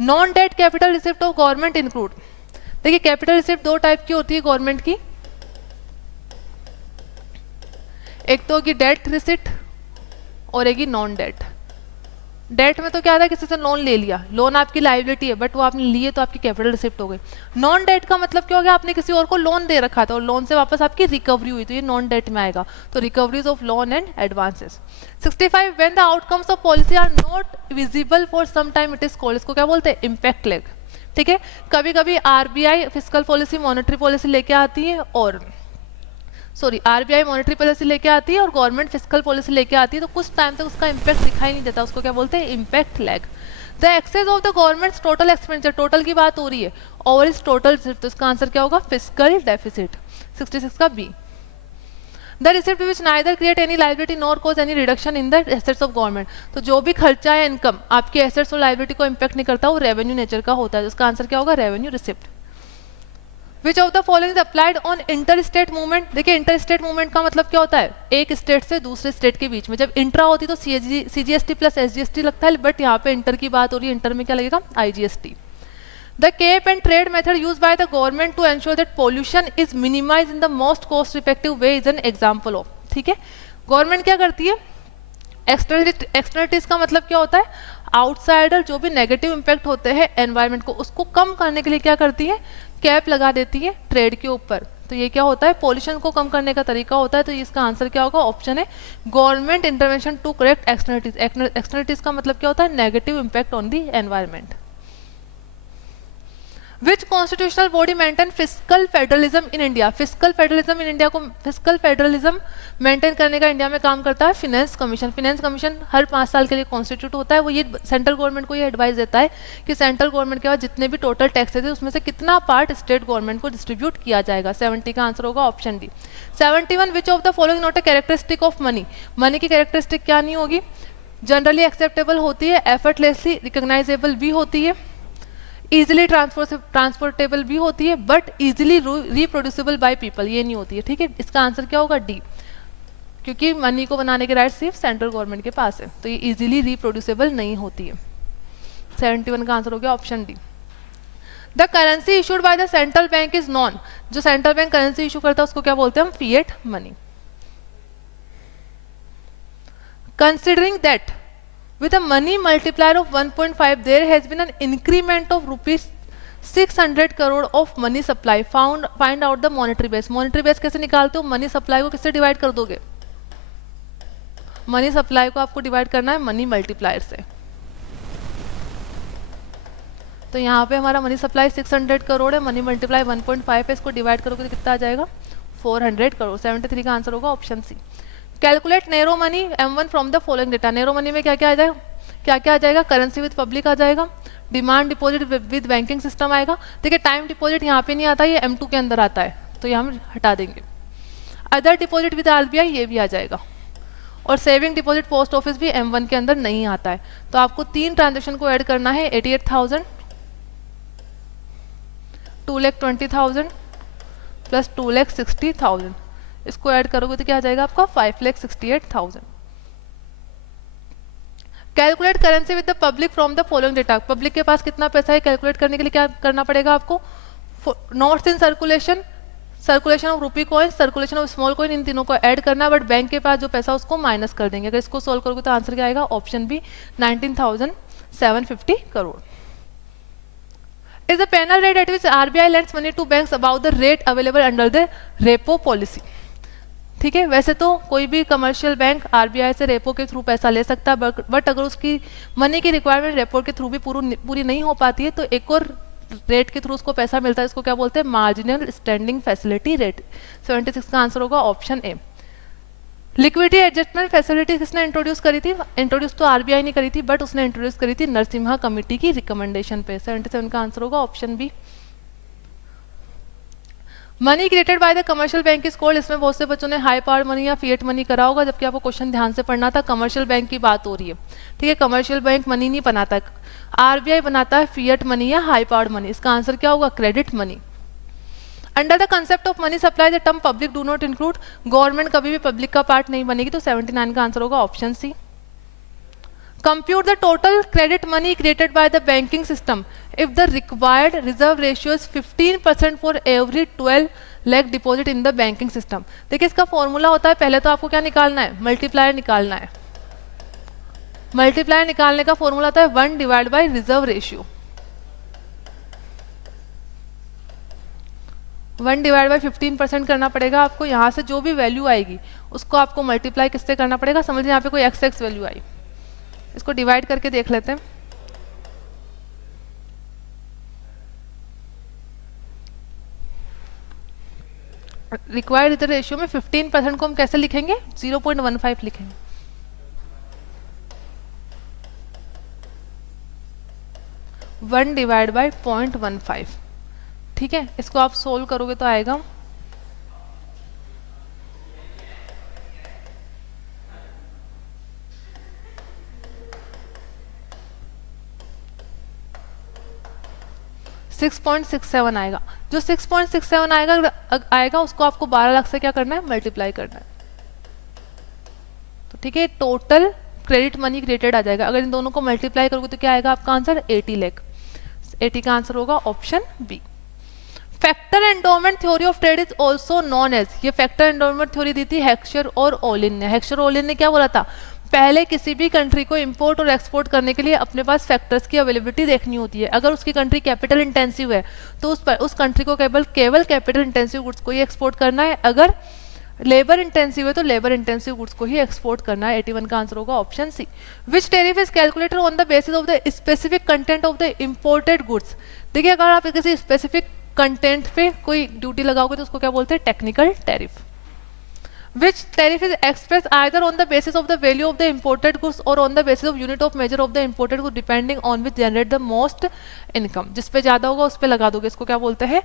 Non debt capital receipt of government include, देखिए capital receipt 2 type की होती है government की, एक तो होगी date receipt और एक ही नॉन डेट। डेट में तो क्या था, किसी से लोन ले लिया, लोन आपकी लायबिलिटी है बट वो आपने लिए तो आपकी कैपिटल रिसिप्ट हो गई। नॉन डेट का मतलब क्या हो गया, आपने किसी और को लोन दे रखा था और लोन से वापस आपकी रिकवरी हुई तो ये नॉन डेट में आएगा। तो recoveries of loan and advances. 65 when the outcomes of policy are not visible for some time it is called, इसको क्या बोलते हैं, इम्पैक्ट लेग। ठीक है, कभी कभी RBI fiscal policy monetary policy लेके आती है और आरबीआई मॉनेटरी पॉलिसी लेके आती है और गवर्नमेंट फिस्कल पॉलिसी लेके आती है, तो कुछ टाइम तक उसका इम्पैक्ट दिखाई नहीं देता, उसको क्या बोलते हैं, impact lag. The excess of the government total expenditure, total की बात हो रही है, ओवर इज टोटल, तो इसका आंसर क्या होगा, फिस्कल डेफिसिट। 66 का B. The receipt which neither create any liability nor cause any reduction in the assets of government, तो जो भी खर्चा है इनकम आपके एसेट्स और लायबिलिटी को इम्पैक्ट नहीं करता, वो रेवेन्यू नेचर का होता है। तो इसका आंसर क्या होगा, revenue receipt. Which of the following is applied on inter state movement, देखिए इंटर स्टेट मूवमेंट का मतलब क्या होता है, एक स्टेट से दूसरे स्टेट के बीच में। जब इंट्रा होती तो सीजीएसटी प्लस एसजीएसटी लगता है, बट यहाँ पे इंटर की बात हो रही है, इंटर में क्या लगेगा, IGST. The cap and trade method use by the government to ensure that pollution is minimize in the most cost effective way is an example of. ठीक है, गवर्नमेंट क्या करती है, एक्सटर्नलिटीज का मतलब क्या होता है, आउटसाइडर जो भी नेगेटिव इंपैक्ट होते हैं एनवायरनमेंट को, उसको कम करने के लिए क्या करती है, कैप लगा देती है ट्रेड के ऊपर। तो ये क्या होता है, पॉल्यूशन को कम करने का तरीका होता है। तो इसका आंसर क्या होगा, ऑप्शन है government intervention to correct externalities. Externalities का मतलब क्या होता है, negative impact on the environment. Which constitutional body maintain fiscal federalism in India, fiscal federalism in India को, फिस्कल फेडरलिज्म मेंटेन करने का इंडिया में काम करता है फिनेंस कमीशन। फिनेंस कमीशन हर 5 साल के लिए कॉन्स्टिट्यूट होता है। वो ये सेंट्रल गवर्नमेंट को ये एडवाइस देता है कि सेंट्रल गवर्नमेंट के बाद जितने भी टोटल टैक्सेस है उसमें से कितना पार्ट स्टेट गवर्नमेंट को डिस्ट्रीब्यूट किया जाएगा। 70 का आंसर होगा option D. 71 which of the following not a characteristic of money, money की कैरेक्टरिस्टिक क्या नहीं होगी, जनरली एक्सेप्टेबल होती है, एफर्टलेसली रिकॉग्नाइजेबल भी होती है, इजिली ट्रांसपोर्टेबल भी होती है, but easily reproducible by people ये नहीं होती है। ठीक है, इसका आंसर क्या होगा, डी, क्योंकि मनी को बनाने के राइट सिर्फ सेंट्रल गवर्नमेंट के पास है, तो ये इजिली रिप्रोड्यूसिबल नहीं होती है। 71 का आंसर हो गया option D. The currency issued by the central bank is non, जो सेंट्रल बैंक करेंसी इशू करता है उसको क्या बोलते हैं हम, fiat money. Considering that with a money multiplier of 1.5 there has been an increment of rupees 600 crore of money supply, find out the monetary base। monetary base कैसे निकालते हो, मनी सप्लाई को किससे डिवाइड कर दोगे, मनी सप्लाई को आपको divide करना है मनी मल्टीप्लायर से। तो यहाँ पे हमारा मनी सप्लाई 600 करोड़ है, मनी मल्टीप्लाई 1.5 है, इसको डिवाइड करोगे तो कितना आ जाएगा, 400 करोड़। 73 का आंसर होगा option C. Calculate narrow money M1 from the following data, narrow money में क्या क्या आ जाएगा, क्या क्या आ जाएगा, करेंसी विद पब्लिक आ जाएगा, demand deposit with banking system आएगा। देखिए टाइम डिपॉजिट यहाँ पे नहीं आता, ये M2 के अंदर आता है तो ये हम हटा देंगे। अदर डिपॉजिट विद RBI ये भी आ जाएगा, और सेविंग डिपॉजिट पोस्ट ऑफिस भी M1 के अंदर नहीं आता है। तो आपको 3 ट्रांजेक्शन को ऐड करना है, 88,000, 2,20,000 प्लस 2,60,000, इसको ऐड करोगे तो क्या आ जाएगा आपका 5,68,000। Calculate currency with the public from the following data, public के पास कितना पैसा है कैलकुलेट करने के लिए क्या करना पड़ेगा आपको, notes in circulation circulation of rupee coin, circulation of small coin, इन तीनों को ऐड करना है, बट बैंक के पास जो पैसा उसको माइनस कर देंगे। अगर इसको सोल्व करोगे तो आंसर क्या आएगा? Option B 19,750 crore. Is the penal rate at which RBI lends money to banks about the rate available under the repo policy. ठीक है, वैसे तो कोई भी कमर्शियल बैंक आरबीआई से रेपो के थ्रू पैसा ले सकता है, बट अगर उसकी मनी की रिक्वायरमेंट रेपो के थ्रू भी पूरी नहीं हो पाती है तो एक और रेट के थ्रू उसको पैसा मिलता है, इसको क्या बोलते हैं? Marginal standing facility rate. 76 का आंसर होगा ऑप्शन ए। लिक्विडिटी एडजस्टमेंट फैसिलिटी किसने इंट्रोड्यूस करी थी? इंट्रोड्यूस तो आरबीआई ने करी थी, बट उसने इंट्रोड्यूस करी थी नरसिम्हा कमेटी की रिकमेंडेशन पे। 77 का आंसर होगा option B. Money created by the commercial bank is called, इसमें बहुत से बच्चों ने हाई पावर मनी या फिएट मनी करा होगा, जबकि आपको क्वेश्चन ध्यान से पढ़ना था। कमर्शियल बैंक की बात हो रही है, ठीक है। कमर्शियल बैंक मनी नहीं बनाता, आरबीआई बनाता है फिएट मनी या हाई पावर मनी। इसका आंसर क्या होगा? Credit money. Under the concept of money supply the term public do not include, government कभी भी पब्लिक का पार्ट नहीं बनेगी, तो 79 का आंसर होगा option C. Compute the total credit money created by the banking system if the required reserve ratio is 15% for every 12 lakh deposit in the banking system। देखिए इसका फॉर्मूला होता है, पहले तो आपको क्या निकालना है? मल्टीप्लायर निकालना है। मल्टीप्लायर निकालने का फॉर्मूला होता है 1 divide by reserve ratio. 1 divide by 15% करना पड़ेगा आपको। यहाँ से जो भी वैल्यू आएगी उसको आपको मल्टीप्लाई किससे करना पड़ेगा? समझिए यहाँ पे कोई एक्स वैल्यू आई, इसको डिवाइड करके देख लेते हैं। रिक्वायर्ड रिजर्व रेशियो में 15% को हम कैसे लिखेंगे? 0.15 लिखेंगे। वन डिवाइड बाई 0.15, ठीक है। इसको आप सोल्व करोगे तो आएगा 6.67 आएगा। जो 6.67 आएगा उसको आपको 12 लाख से क्या करना है? मल्टीप्लाई करना है। तो ठीक है, total credit money created a जाएगा। अगर इन दोनों को मल्टीप्लाई करोगे तो क्या आएगा आपका आंसर? 80 लाख। 80 का आंसर होगा option B. Factor endowment theory of trade is also known as, ये फैक्टर एंडोमेंट थ्योरी दी थी हेक्सचर और ओलिन ने। हेक्सचर ओलिन ने क्या बोला था? पहले किसी भी कंट्री को इंपोर्ट और एक्सपोर्ट करने के लिए अपने पास फैक्टर्स की अवेलेबिलिटी देखनी होती है। अगर उसकी कंट्री कैपिटल इंटेंसिव है तो उस कंट्री को केवल कैपिटल इंटेंसिव गुड्स को ही एक्सपोर्ट करना है। अगर लेबर इंटेंसिव है तो लेबर इंटेंसिव गुड्स को ही एक्सपोर्ट करना है। 81 का आंसर होगा option C. Which tariff is calculated on the basis of the specific content of the imported goods. देखिए अगर आप किसी स्पेसिफिक कंटेंट पे कोई ड्यूटी लगाओगे तो उसको क्या बोलते हैं? Technical tariff. Which tariff is expressed either on the basis of the value of the imported goods or on the basis of unit of measure of the imported goods depending on which generate the most income। जिस पे ज्यादा होगा उस पे लगा दोगे, इसको क्या बोलते हैं?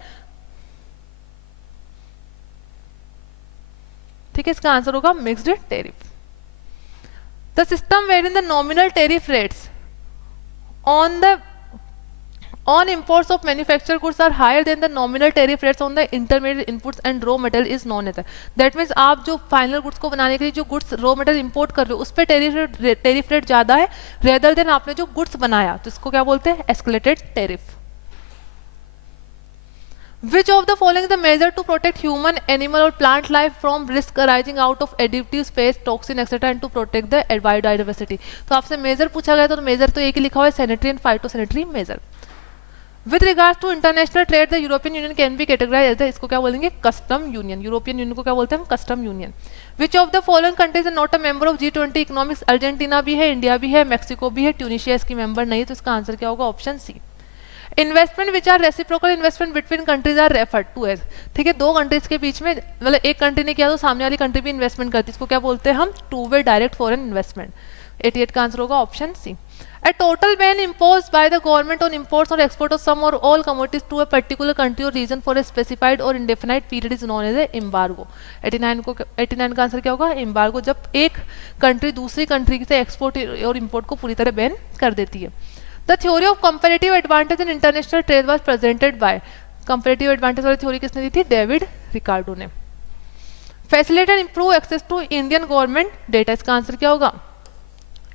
ठीक है, इसका आंसर होगा mixed tariff. The system wherein the nominal tariff rates on imports of manufactured goods are higher than the nominal tariff rates on the intermediate inputs and raw material is known as। that means आप जो final goods को बनाने के लिए जो goods raw material import कर रहे हो उस पर टैरिफ रेट ज्यादा है रेदर देन आपने जो गुड्स बनाया, तो इसको क्या बोलते हैं? Escalated tariff. Which of the following is the measure to protect human, animal or plant life from risk arising out of additive, space, toxin, etc. and to protect the biodiversity। तो आपसे major पूछा गया तो major तो एक ही लिखा हुआ है, sanitary and phytosanitary measure. With regards to international trade, the European Union can be categorized as the, इसको क्या बोलेंगे? Custom union. यूरोपियन यूनियन को क्या बोलते हैं हम? Custom union. Which of the following countries are not a member of G20 economics? Argentina भी है, इंडिया भी है, मैक्सिको भी है, ट्यूनिशिया इसकी मेंबर नहीं है, तो इसका आंसर क्या होगा? Option C. Investment which are reciprocal investment between countries are referred to as, ठीक है। दो कंट्रीज के बीच में, मतलब एक कंट्री ने किया तो सामने वाली कंट्री भी इन्वेस्टमेंट करती है, इसको क्या बोलते हैं हम? Two way direct foreign investment. 88 का आंसर होगा option C. A total ban imposed by the government on imports or export of some or all commodities to a particular country or region for a specified or indefinite period is known as a embargo। 89 का answer क्या होगा? embargo, जब एक country दूसरी country से export और import को पूरी तरह बैन कर देती है। The theory of comparative advantage in international trade was presented by, comparative advantage वाली थ्योरी किसने दी थी? डेविड रिकार्डो ने। Facilitate and improve access to Indian government data, इसका आंसर क्या होगा?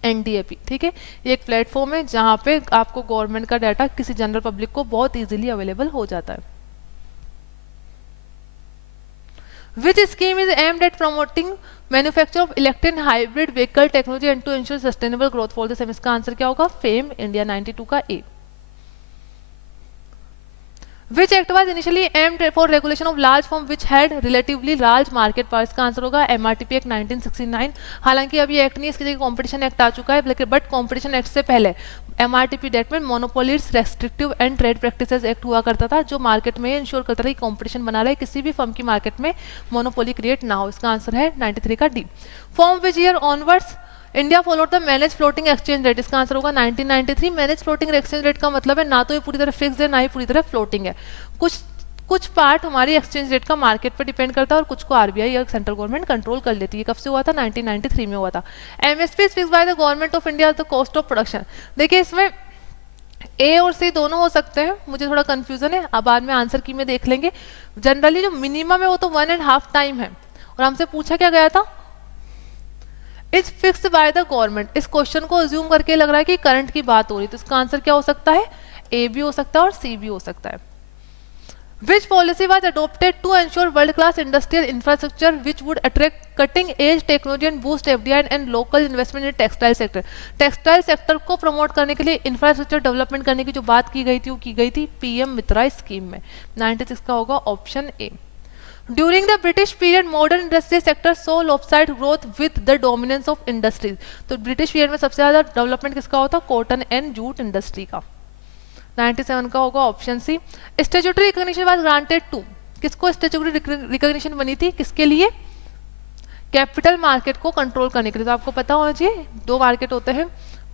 NDAP, ठीक है। ये एक प्लेटफॉर्म है जहां पे आपको गवर्नमेंट का डाटा किसी जनरल पब्लिक को बहुत इजीली अवेलेबल हो जाता है। Which scheme is aimed at promoting manufacture of electric and hybrid vehicle technology and to ensure sustainable growth for the same? इसका आंसर क्या होगा? फेम इंडिया 92 का ए. Which act was initially aimed for regulation of large firm which had relatively large market power? इसका answer होगा MRTP act 1969. हालांकि अभी act नहीं, इसकी जगह कॉम्पिटिशन एक्ट आ चुका है, लेकिन बट कॉम्पिटिशन एक्ट से पहले MRTP एक्ट में monopolies restrictive and trade practices act हुआ करता था, जो मार्केट में इंश्योर करता था कि कॉम्पिटिशन बना रहे, किसी भी फर्म की मार्केट में मोनोपोली क्रिएट ना हो. इसका आंसर है 93 का D. From which year onwards India followed the manage floating exchange rate? इसका आंसर होगा 1993. मैनेज फ्लोटिंग एक्सचेंज रेट का मतलब है ना तो ये पूरी तरह फिक्स है, ना ही पूरी तरह फ्लोटिंग है. कुछ पार्ट हमारी एक्सचेंज रेट का मार्केट पर डिपेंड करता है और कुछ को आरबीआई या सेंट्रल गवर्नमेंट कंट्रोल कर लेती है. कब से हुआ था? 1993 में हुआ था. MSP is fixed by the government of India the cost of production. देखिए इसमें ए और सी दोनों हो सकते हैं, मुझे थोड़ा कंफ्यूजन है, अब बाद में आंसर की में देख लेंगे. जनरली जो मिनिमम है वो तो 1.5 टाइम है, और हमसे पूछा क्या गया था? Is fixed by the government. इस क्वेश्चन को अज्यूम करके लग रहा है कि करंट की बात हो रही है, तो इसका आंसर क्या हो सकता है? ए भी हो सकता है और सी भी हो सकता है. Which policy was adopted to ensure world-class industrial infrastructure which would attract cutting-edge technology and boost FDI and local investment in textile sector? Textile sector को प्रमोट करने के लिए इंफ्रास्ट्रक्चर डेवलपमेंट करने की जो बात की गई थी वो की गई थी पीएम मित्रा स्कीम में. 96 का होगा option A. During the British period, modern industry sector saw lopsided growth with the dominance of industries. तो ब्रिटिश पीरियड में सबसे ज्यादा डेवलपमेंट किसका होता? कॉटन एंड जूट इंडस्ट्री का. 97 का होगा option C. Statutory recognition was granted to. किसको स्टैट्यूटरी रिकॉग्निशन बनी थी? किसके लिए? कैपिटल मार्केट को कंट्रोल करने के लिए. तो आपको पता होना चाहिए दो मार्केट होते हैं,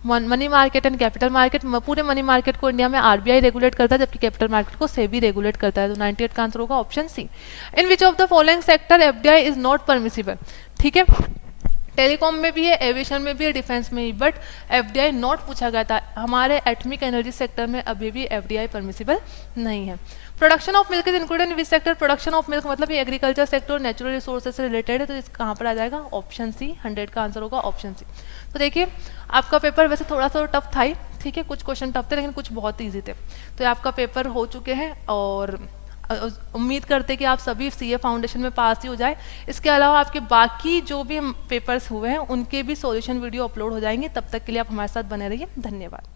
money market and capital market. पूरे मनी मार्केट को इंडिया में आरबीआई रेगुलेट करता है, जबकि कैपिटल मार्केट को सेबी रेगुलेट करता है. तो 98 का आंसर होगा option C. In which of the following sector FDI is not permissible? ठीक है, टेलीकॉम में भी है, एविएशन में भी है, डिफेंस में भी, बट एफडीआई नॉट पूछा गया था. हमारे एटॉमिक एनर्जी सेक्टर में अभी भी एफडीआई परमिसिबल नहीं है. Production of milk is included in which sector? Production of milk मतलब ये एग्रीकल्चर सेक्टर और नेचुरल रिसोर्सेज से रिलेटेड है, तो इस कहाँ पर आ जाएगा? Option C. 100 का आंसर होगा ऑप्शन सी. तो देखिए आपका पेपर वैसे थोड़ा सा टफ था ही, ठीक है, कुछ क्वेश्चन टफ थे लेकिन कुछ बहुत ईजी थे. तो आपका पेपर हो चुके हैं और उम्मीद करते हैं कि आप सभी सीए फाउंडेशन में पास ही हो जाए. इसके अलावा आपके बाकी जो भी पेपर्स हुए हैं उनके भी सॉल्यूशन वीडियो अपलोड हो जाएंगे. तब तक के लिए आप हमारे साथ बने रहिए. धन्यवाद.